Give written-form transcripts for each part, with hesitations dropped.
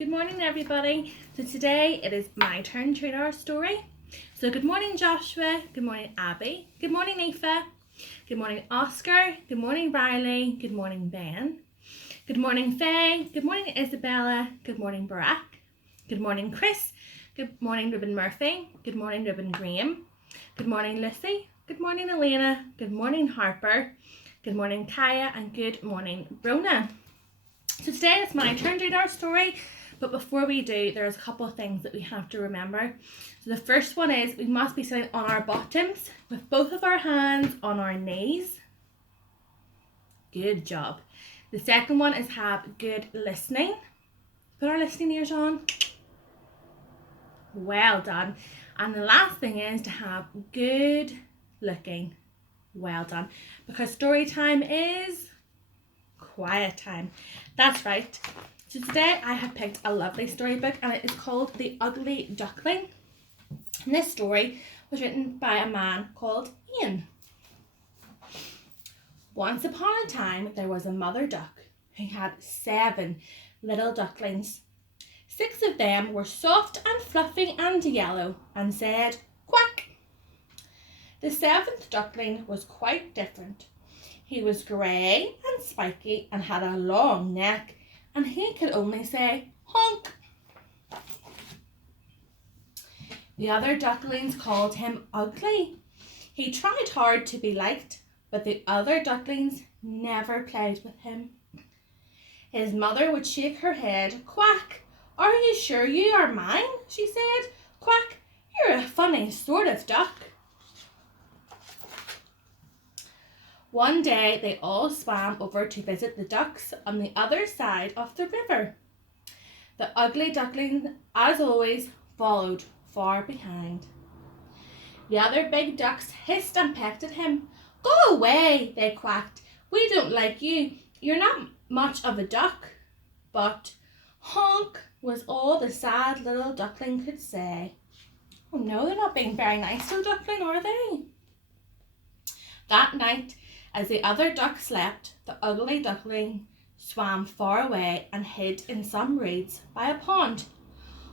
Good morning, everybody. So today it is my turn to read our story. So good morning, Joshua. Good morning, Abby. Good morning, Aoife. Good morning, Oscar. Good morning, Riley. Good morning, Ben. Good morning, Faye. Good morning, Isabella. Good morning, Barack. Good morning, Chris. Good morning, Ruben Murphy. Good morning, Ruben Graham. Good morning, Lucy. Good morning, Elena. Good morning, Harper. Good morning, Kaya. And good morning, Rona. So today it's my turn to read our story. But before we do, there's a couple of things that we have to remember. So the first one is we must be sitting on our bottoms with both of our hands on our knees. Good job. The second one is have good listening. Put our listening ears on. Well done. And the last thing is to have good looking. Well done. Because story time is quiet time. That's right. So today I have picked a lovely storybook and it is called The Ugly Duckling. And this story was written by a man called Ian. Once upon a time there was a mother duck who had 7 little ducklings. 6 of them were soft and fluffy and yellow and said quack. The 7th duckling was quite different. He was grey and spiky and had a long neck, and he could only say honk. The other ducklings called him ugly. He tried hard to be liked, but the other ducklings never played with him. His mother would shake her head. Quack, are you sure you are mine? She said. Quack, you're a funny sort of duck. One day they all swam over to visit the ducks on the other side of the river. The ugly duckling, as always, followed far behind. The other big ducks hissed and pecked at him. Go away, they quacked. We don't like you. You're not much of a duck. But honk was all the sad little duckling could say. Oh no, they're not being very nice to the duckling, are they? That night, as the other ducks slept, the ugly duckling swam far away and hid in some reeds by a pond.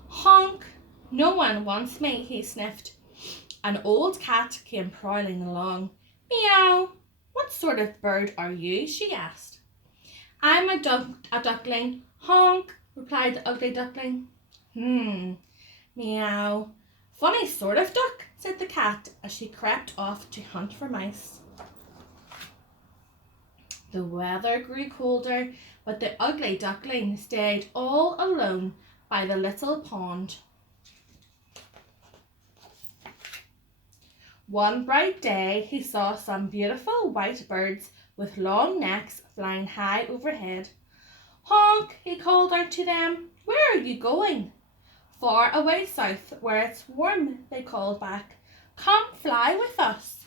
Honk! No one wants me, he sniffed. An old cat came prowling along. Meow! What sort of bird are you? She asked. I'm a duckling. Honk! Replied the ugly duckling. Meow. Funny sort of duck, said the cat as she crept off to hunt for mice. The weather grew colder, but the ugly duckling stayed all alone by the little pond. One bright day he saw some beautiful white birds with long necks flying high overhead. Honk, he called out to them. Where are you going? Far away south, where it's warm, they called back. Come fly with us.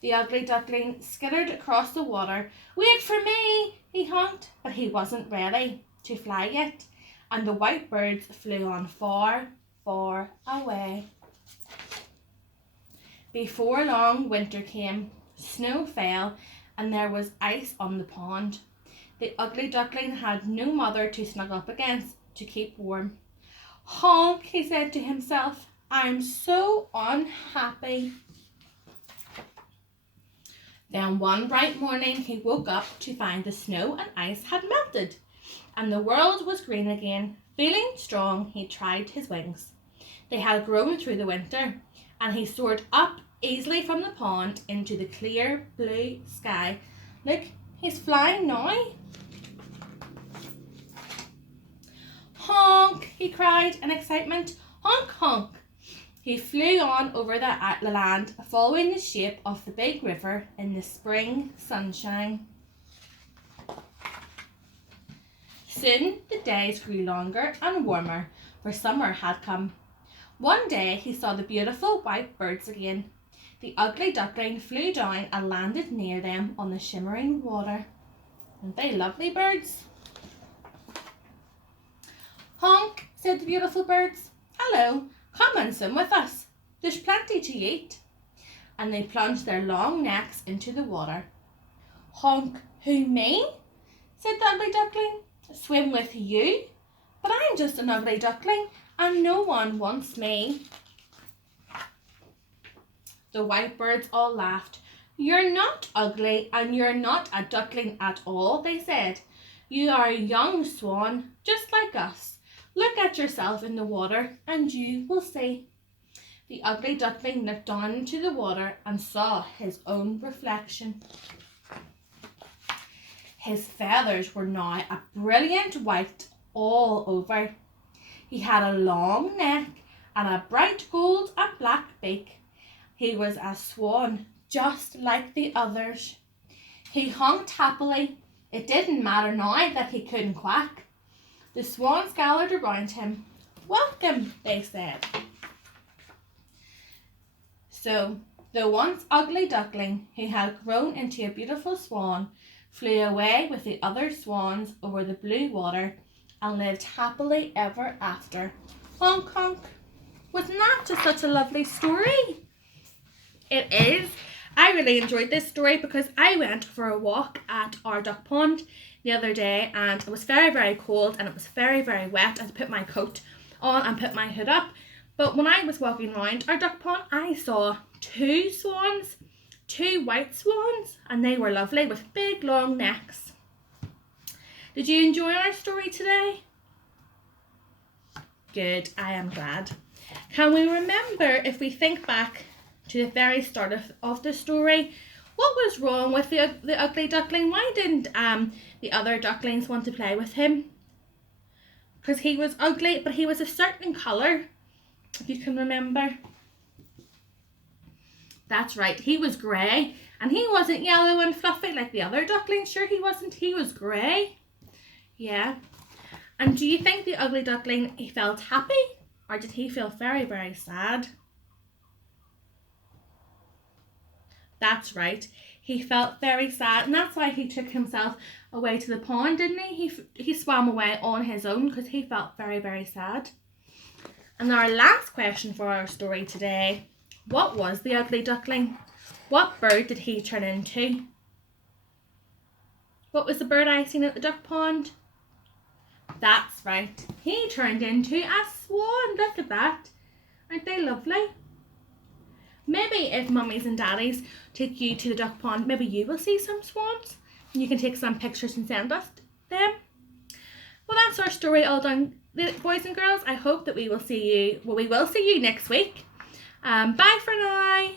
The ugly duckling skittered across the water. Wait for me, he honked, but he wasn't ready to fly yet, and the white birds flew on far, far away. Before long, winter came. Snow fell, and there was ice on the pond. The ugly duckling had no mother to snuggle up against to keep warm. Honk, he said to himself, I'm so unhappy. Then one bright morning he woke up to find the snow and ice had melted, and the world was green again. Feeling strong, he tried his wings. They had grown through the winter, and he soared up easily from the pond into the clear blue sky. Look, he's flying now. Honk, he cried in excitement. Honk, honk. He flew on over the land, following the shape of the big river in the spring sunshine. Soon the days grew longer and warmer, for summer had come. One day he saw the beautiful white birds again. The ugly duckling flew down and landed near them on the shimmering water. Aren't they lovely birds? Honk, said the beautiful birds. Hello. Come and swim with us. There's plenty to eat. And they plunged their long necks into the water. Honk, who, me? Said the ugly duckling. swim with you, but I'm just an ugly duckling and no one wants me. The white birds all laughed. You're not ugly and you're not a duckling at all, they said. You are a young swan, just like us. Look at yourself in the water and you will see. The ugly duckling looked down into the water and saw his own reflection. His feathers were now a brilliant white all over. He had a long neck and a bright gold and black beak. He was a swan, just like the others. He honked happily. It didn't matter now that he couldn't quack. The swans gathered around him. Welcome, they said. So, the once ugly duckling, who had grown into a beautiful swan, flew away with the other swans over the blue water and lived happily ever after. Honk, honk. Wasn't that just such a lovely story? It is. I really enjoyed this story because I went for a walk at our duck pond the other day and it was very, very cold and it was very, very wet. I had to put my coat on and put my hood up. But when I was walking around our duck pond, I saw two swans, two white swans, and they were lovely with big long necks. Did you enjoy our story today? Good, I am glad. Can we remember, if we think back to the very start of the story, what was wrong with the ugly duckling? Why didn't the other ducklings want to play with him? Because he was ugly, but he was a certain colour, if you can remember. That's right, he was grey, and he wasn't yellow and fluffy like the other ducklings. Sure he wasn't, he was grey. Yeah. And do you think the ugly duckling, he felt happy? Or did he feel very, very sad? That's right. He felt very sad, and that's why he took himself away to the pond, didn't he? He swam away on his own because he felt very, very sad. And our last question for our story today. What was the ugly duckling? What bird did he turn into? What was the bird I seen at the duck pond? That's right. He turned into a swan. Look at that. Aren't they lovely? Maybe if mummies and daddies take you to the duck pond, maybe you will see some swans. And you can take some pictures and send us them. Well, that's our story all done, boys and girls. I hope that we will see you next week. Bye for now.